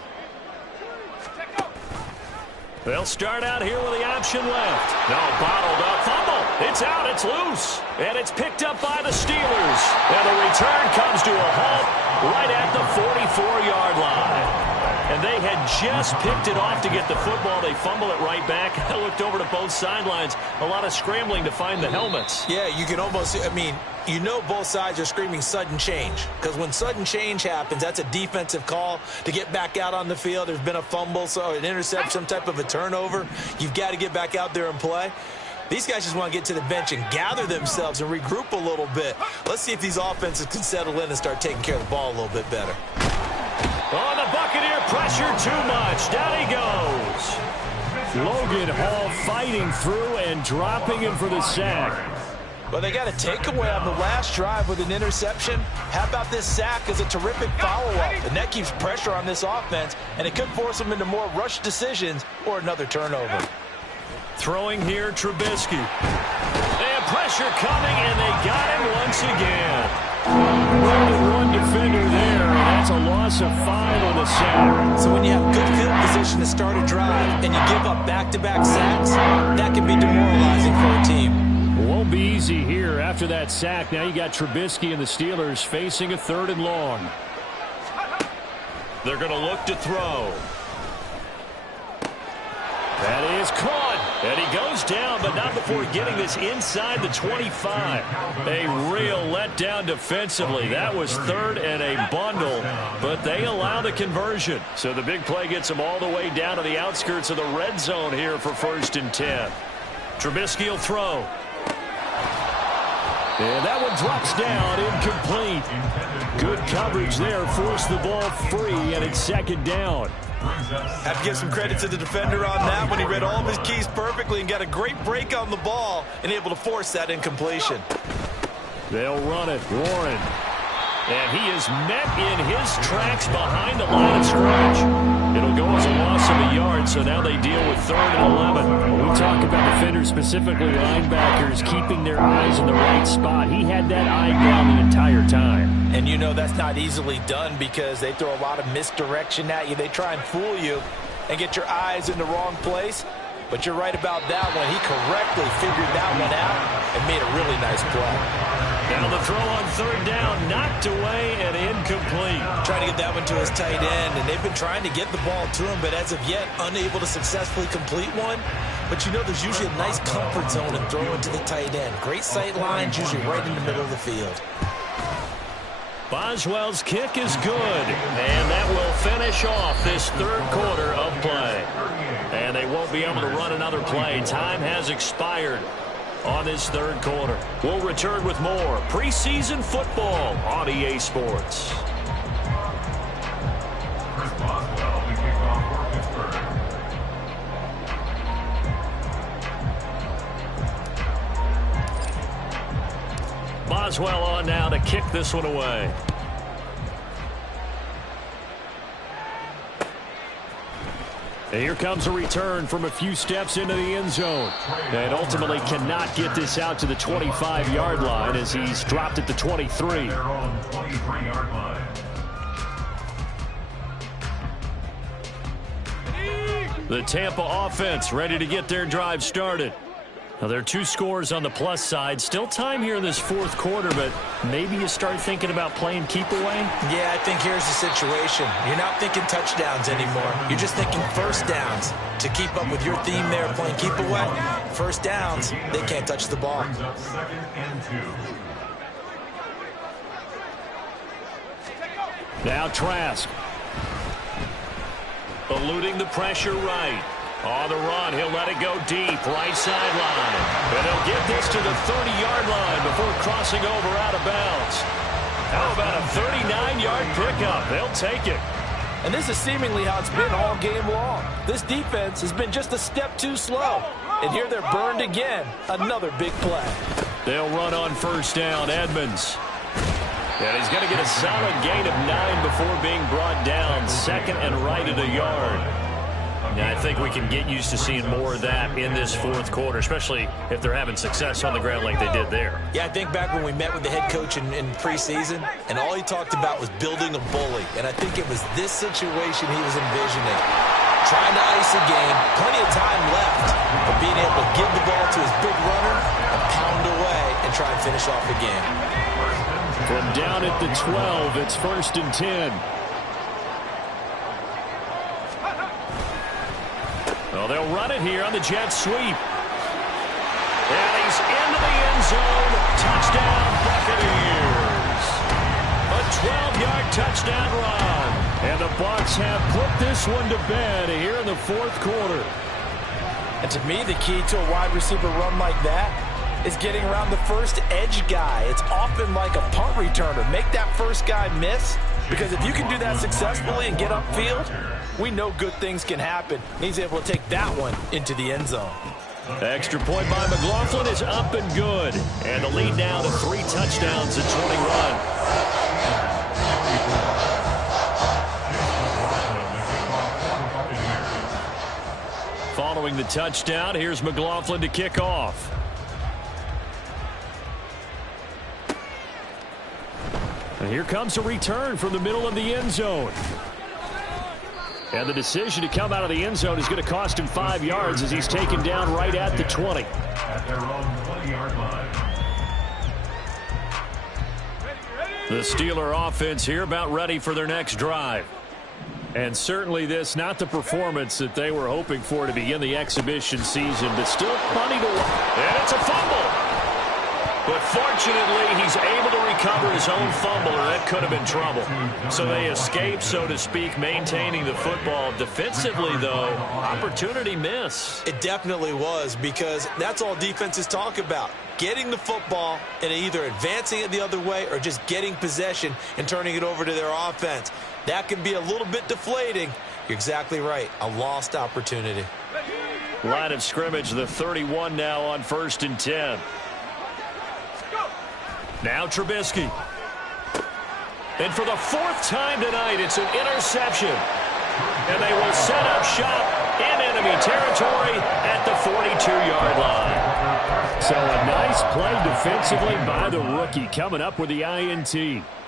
They'll start out here with the option left. No, bottled up. Fumble. It's out. It's loose. And it's picked up by the Steelers. And the return comes to a halt right at the 44-yard line. And they had just picked it off to get the football. They fumble it right back. I looked over to both sidelines. A lot of scrambling to find the helmets. Yeah, you can almost, I mean, you know both sides are screaming sudden change. Because when sudden change happens, that's a defensive call to get back out on the field. There's been a fumble, so an interception, some type of a turnover. You've got to get back out there and play. These guys just want to get to the bench and gather themselves and regroup a little bit. Let's see if these offenses can settle in and start taking care of the ball a little bit better. Oh, the Buccaneer pressure too much. Down he goes. Logan Hall fighting through and dropping him for the sack. Well, they got a takeaway on the last drive with an interception. How about this sack as a terrific follow-up? And that keeps pressure on this offense, and it could force them into more rush decisions or another turnover. Throwing here, Trubisky. They have pressure coming, and they got him once again. One defender there, and that's a loss of 5 on the sack. So when you have good field position to start a drive and you give up back-to-back sacks, that can be demoralizing for a team. Won't be easy here after that sack. Now you got Trubisky and the Steelers facing a 3rd and long. They're going to look to throw. That is caught. And he goes down, but not before getting this inside the 25. A real letdown defensively. That was 3rd and a bundle, but they allow the conversion. So the big play gets them all the way down to the outskirts of the red zone here for 1st and 10. Trubisky will throw. And that one drops down, incomplete. Good coverage there, forced the ball free, and it's 2nd down. Have to give some credit to the defender on that when he read all of his keys perfectly and got a great break on the ball and able to force that incompletion. They'll run it. Warren. And he is met in his tracks behind the line of scrimmage. It'll go as a loss of a yard, so now they deal with 3rd and 11. When we talk about defenders, specifically linebackers, keeping their eyes in the right spot, he had that eye down the entire time. And you know that's not easily done because they throw a lot of misdirection at you. They try and fool you and get your eyes in the wrong place. But you're right about that one. He correctly figured that one out and made a really nice play. Now the throw on 3rd down, knocked away and incomplete. Trying to get that one to his tight end, and they've been trying to get the ball to him, but as of yet, unable to successfully complete one. But you know there's usually a nice comfort zone in throwing to the tight end. Great sight lines, usually right in the middle of the field. Boswell's kick is good, and that will finish off this 3rd quarter of play. And they won't be able to run another play. Time has expired on this 3rd quarter. We'll return with more preseason football on EA Sports. Chris Boswell. Boswell on now to kick this one away. And here comes a return from a few steps into the end zone. And ultimately cannot get this out to the 25-yard line as he's dropped at the 23. Their own 23-yard line. The Tampa offense ready to get their drive started. Now, there are 2 scores on the plus side. Still time here in this fourth quarter, but maybe you start thinking about playing keep away? Yeah, I think here's the situation. You're not thinking touchdowns anymore. You're just thinking first downs. To keep up with your theme there of playing keep away, first downs, they can't touch the ball. Brings up 2nd and 2. Now Trask. Eluding the pressure right. On the run, he'll let it go deep, right sideline. And he'll get this to the 30-yard line before crossing over out of bounds. How about a 39-yard pickup? They'll take it. And this is seemingly how it's been all game long. This defense has been just a step too slow. And here they're burned again. Another big play. They'll run on first down, Edmonds. And he's going to get a solid gain of 9 before being brought down. 2nd and right at a yard. Yeah, I think we can get used to seeing more of that in this fourth quarter, especially if they're having success on the ground like they did there. Yeah, I think back when we met with the head coach in preseason, and all he talked about was building a bully. And I think it was this situation he was envisioning. Trying to ice a game, plenty of time left, but being able to give the ball to his big runner and pound away and try and finish off the game. From down at the 12, it's 1st and 10. Well, they'll run it here on the jet sweep. And he's into the end zone. Touchdown, Buccaneers. A 12-yard touchdown run. And the Bucs have put this one to bed here in the fourth quarter. And to me, the key to a wide receiver run like that is getting around the first edge guy. It's often like a punt returner. Make that first guy miss, because if you can do that successfully and get upfield, we know good things can happen. He's able to take that one into the end zone. Extra point by McLaughlin is up and good. And the lead now to 3 touchdowns and 21. Following the touchdown, here's McLaughlin to kick off. And here comes a return from the middle of the end zone. And the decision to come out of the end zone is going to cost him 5 yards as he's taken down right at the 20. At their own 20-yard line. The Steeler offense here about ready for their next drive. And certainly this, not the performance that they were hoping for to begin the exhibition season, but still plenty to watch. And it's a fumble. But fortunately, he's able to recover his own fumble, or that could have been trouble. So they escape, so to speak, maintaining the football. Defensively, though, opportunity miss. It definitely was, because that's all defenses talk about. Getting the football and either advancing it the other way or just getting possession and turning it over to their offense. That can be a little bit deflating. You're exactly right. A lost opportunity. Line of scrimmage, the 31 now on 1st and 10. Now Trubisky. And for the 4th time tonight, it's an interception. And they will set up shop in enemy territory at the 42-yard line. So a nice play defensively by the rookie, coming up with the INT.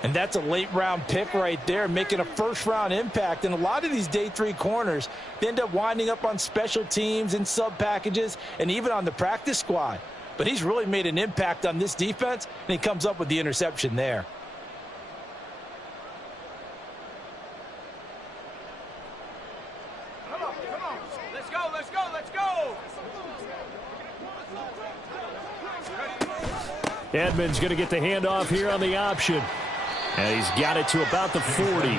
And that's a late-round pick right there, making a first-round impact. And a lot of these day 3 corners, they end up winding up on special teams and sub-packages and even on the practice squad. But he's really made an impact on this defense, and he comes up with the interception there. Come on. Let's go. Edmonds going to get the handoff here on the option. And he's got it to about the 40.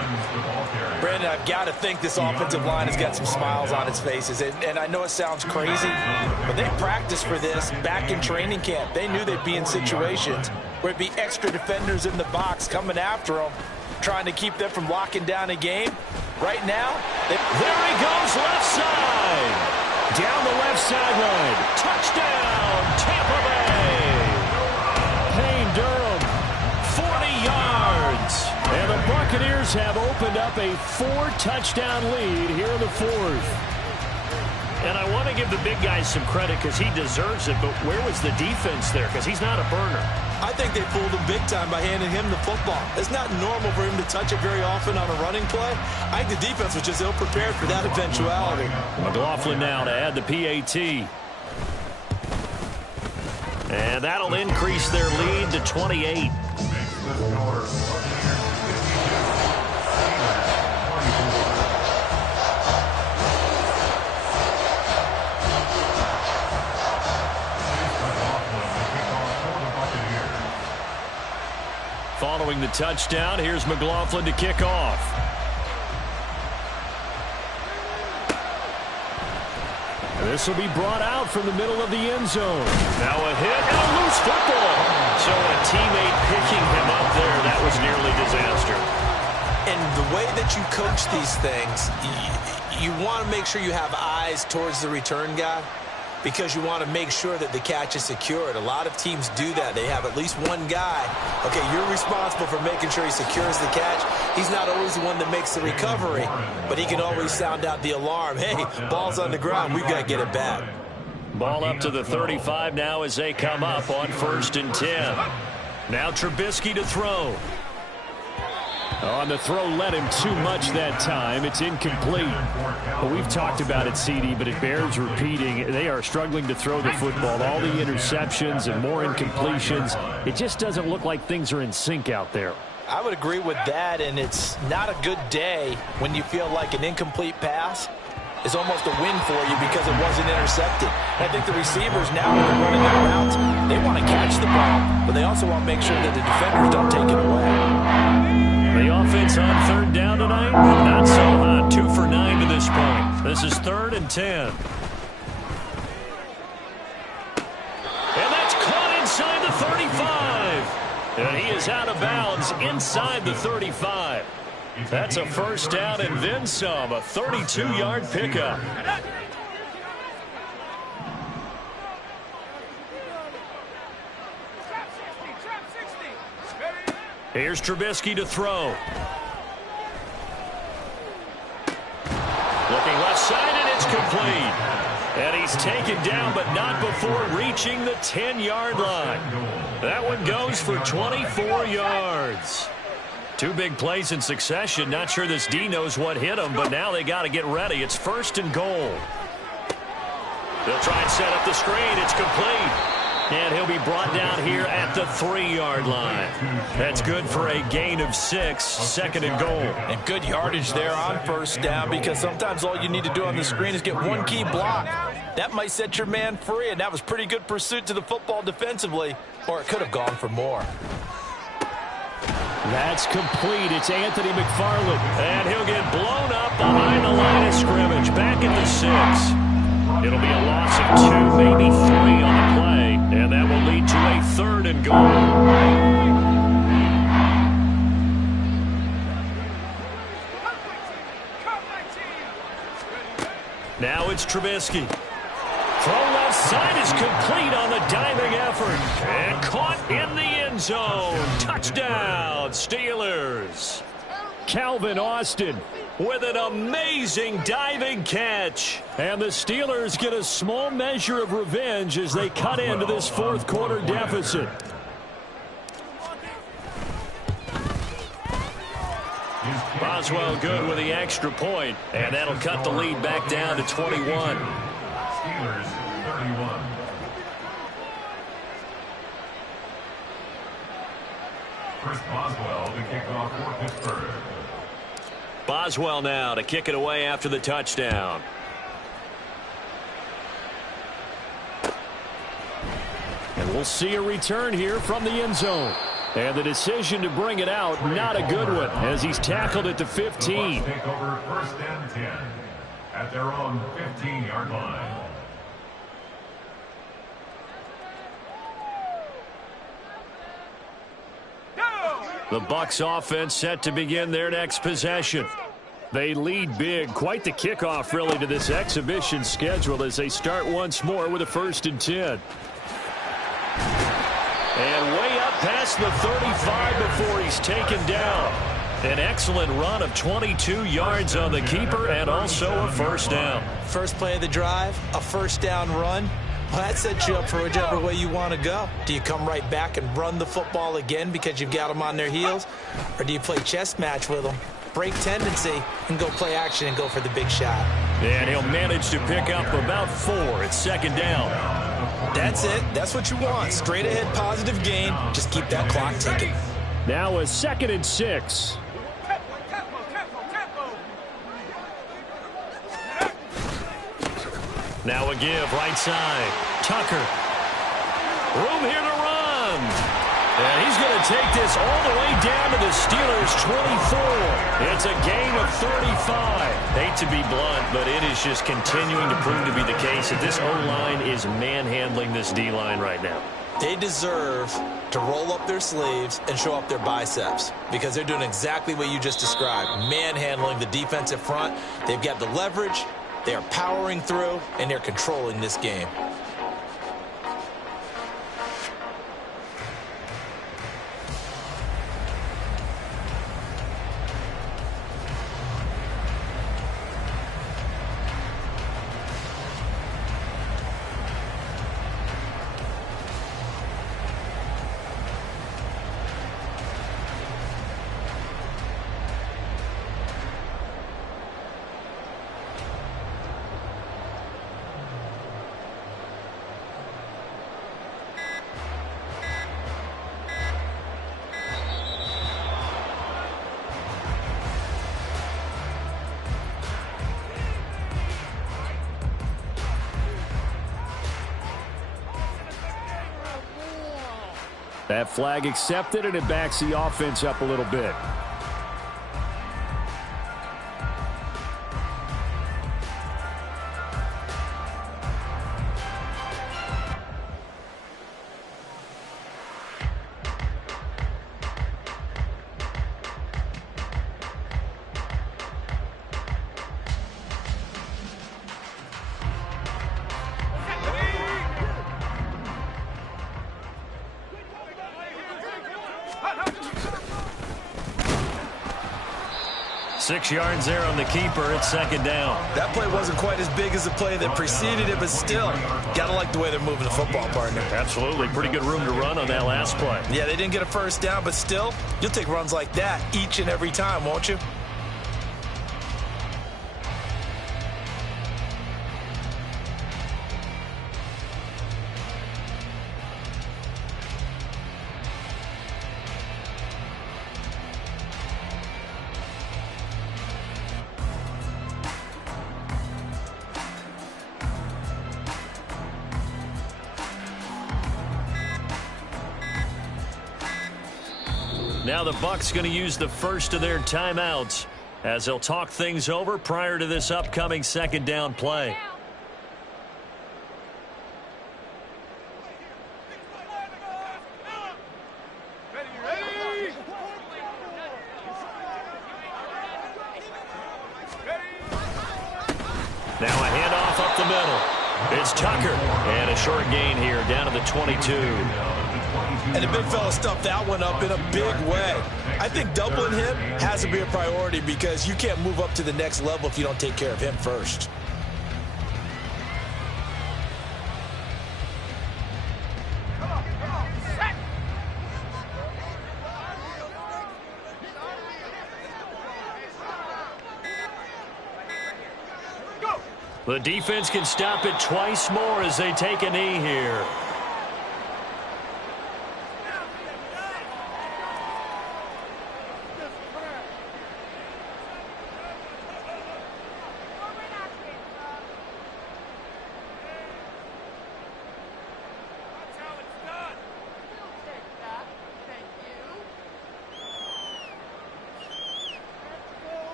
Brandon, I've got to think this offensive line has got some smiles on its faces. And I know it sounds crazy, but they practiced for this back in training camp. They knew they'd be in situations where it'd be extra defenders in the box coming after them, trying to keep them from locking down a game. Right now, there he goes, left side. Down the left sideline. Touchdown, Tampa Bay. Payne Durham Buccaneers have opened up a 4-touchdown lead here in the fourth. And I want to give the big guys some credit because he deserves it, but where was the defense there? Because he's not a burner. I think they fooled him big time by handing him the football. It's not normal for him to touch it very often on a running play. I think the defense was just ill-prepared for that eventuality. McLaughlin now to add the PAT. And that'll increase their lead to 28. Following the touchdown, here's McLaughlin to kick off. This will be brought out from the middle of the end zone. Now a hit and a loose football. So a teammate picking him up there, that was nearly disaster. And the way that you coach these things, you want to make sure you have eyes towards the return guy, because you want to make sure that the catch is secured. A lot of teams do that. They have at least one guy. Okay, you're responsible for making sure he secures the catch. He's not always the one that makes the recovery, but he can always sound out the alarm. Hey, ball's on the ground. We've got to get it back. Ball up to the 35 now as they come up on 1st and 10. Now Trubisky to throw. On the throw, led him too much that time. It's incomplete. Well, we've talked about it, CD, but it bears repeating. They are struggling to throw the football. All the interceptions and more incompletions. It just doesn't look like things are in sync out there. I would agree with that, and it's not a good day when you feel like an incomplete pass is almost a win for you because it wasn't intercepted. I think the receivers now, when they're running their routes, they want to catch the ball, but they also want to make sure that the defenders don't take it away. The offense on 3rd down tonight, not so hot. 2 for 9 to this point. This is 3rd and 10. And that's caught inside the 35. And he is out of bounds inside the 35. That's a 1st down and then some, a 32-yard pickup. Here's Trubisky to throw. Looking left side, and it's complete. And he's taken down, but not before reaching the 10-yard line. That one goes for 24 yards. 2 big plays in succession. Not sure this D knows what hit him, but now they got to get ready. It's 1st and goal. They'll try and set up the screen. It's complete. And he'll be brought down here at the 3-yard line. That's good for a gain of 6, 2nd and goal. And good yardage there on 1st down, because sometimes all you need to do on the screen is get one key block. That might set your man free, and that was pretty good pursuit to the football defensively, or it could have gone for more. That's complete. It's Anthony McFarland. And he'll get blown up behind the line of scrimmage, back at the 6. It'll be a loss of 2, maybe 3 on the play. And that will lead to a 3rd and goal. Now it's Trubisky. Throw left side is complete on the diving effort. And caught in the end zone. Touchdown, Steelers. Calvin Austin with an amazing diving catch. And the Steelers get a small measure of revenge as they cut into this 4th quarter deficit. Boswell good with the extra point, and that'll cut the lead back down to 21. Steelers 31. Chris Boswell to kick off for Pittsburgh. Boswell now to kick it away after the touchdown. And we'll see a return here from the end zone. And the decision to bring it out, not a good one, as he's tackled at the 15. The Bucs take over 1st and 10 at their own 15-yard line. The Bucs offense set to begin their next possession. They lead big. Quite the kickoff, really, to this exhibition schedule as they start once more with a 1st and 10. And way up past the 35 before he's taken down. An excellent run of 22 yards on the keeper and also a first down. First play of the drive, a first down run. Well, that sets you up for whichever way you want to go. Do you come right back and run the football again because you've got them on their heels? Or do you play chess match with them, break tendency, and go play action and go for the big shot? And he'll manage to pick up about 4. It's second down. That's it. That's what you want. Straight ahead positive gain. Just keep that clock ticking. Now a 2nd and 6. Now a give, right side. Tucker. Room here to run. And he's going to take this all the way down to the Steelers' 24. It's a gain of 35. Hate to be blunt, but it is just continuing to prove to be the case that this O-line is manhandling this D-line right now. They deserve to roll up their sleeves and show up their biceps because they're doing exactly what you just described, manhandling the defensive front. They've got the leverage. They are powering through, and they're controlling this game. That flag accepted, and it backs the offense up a little bit. Six yards there on the keeper. It's second down. That play wasn't quite as big as the play that preceded it, but still, got to like the way they're moving the football, partner. Absolutely. Pretty good room to run on that last play. Yeah, they didn't get a first down, but still, you'll take runs like that each and every time, won't you? Now the Bucs going to use the first of their timeouts as they'll talk things over prior to this upcoming second down play. Now a handoff up the middle. It's Tucker. And a short gain here down to the 22. And the big fella stuffed that one up in a big way. I think doubling him has to be a priority because you can't move up to the next level if you don't take care of him first. The defense can stop it twice more as they take a knee here.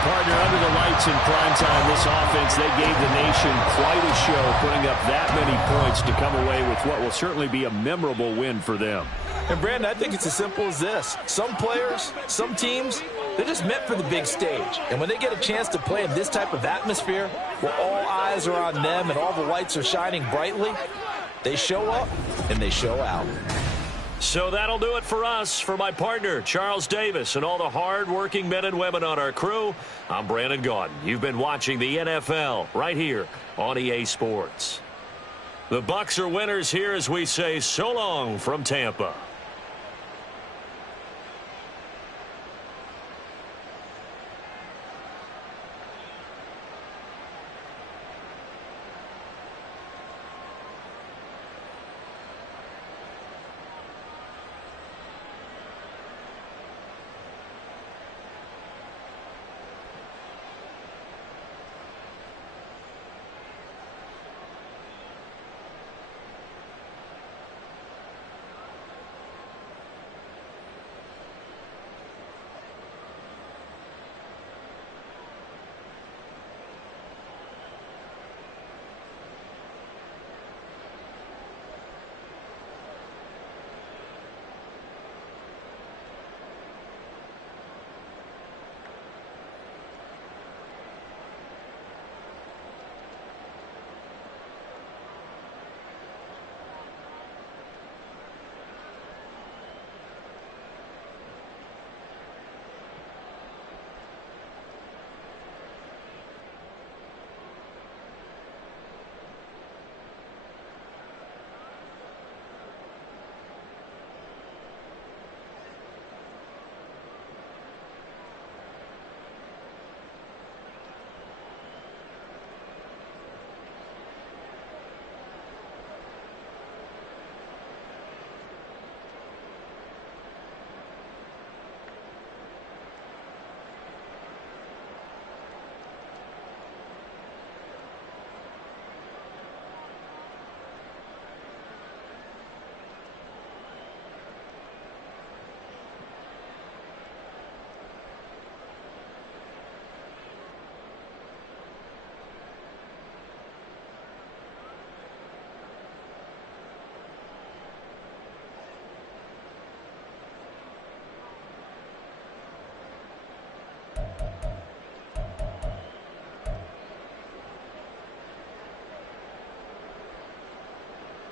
Partner, under the lights in prime time, this offense, they gave the nation quite a show, putting up that many points to come away with what will certainly be a memorable win for them. And, Brandon, I think it's as simple as this. Some players, some teams, They're just meant for the big stage. And when they get a chance to play in this type of atmosphere, where all eyes are on them and all the lights are shining brightly, they show up and they show out. So that'll do it for us. For my partner, Charles Davis, and all the hard-working men and women on our crew, I'm Brandon Gaudin. You've been watching the NFL right here on EA Sports. The Bucs are winners here as we say so long from Tampa.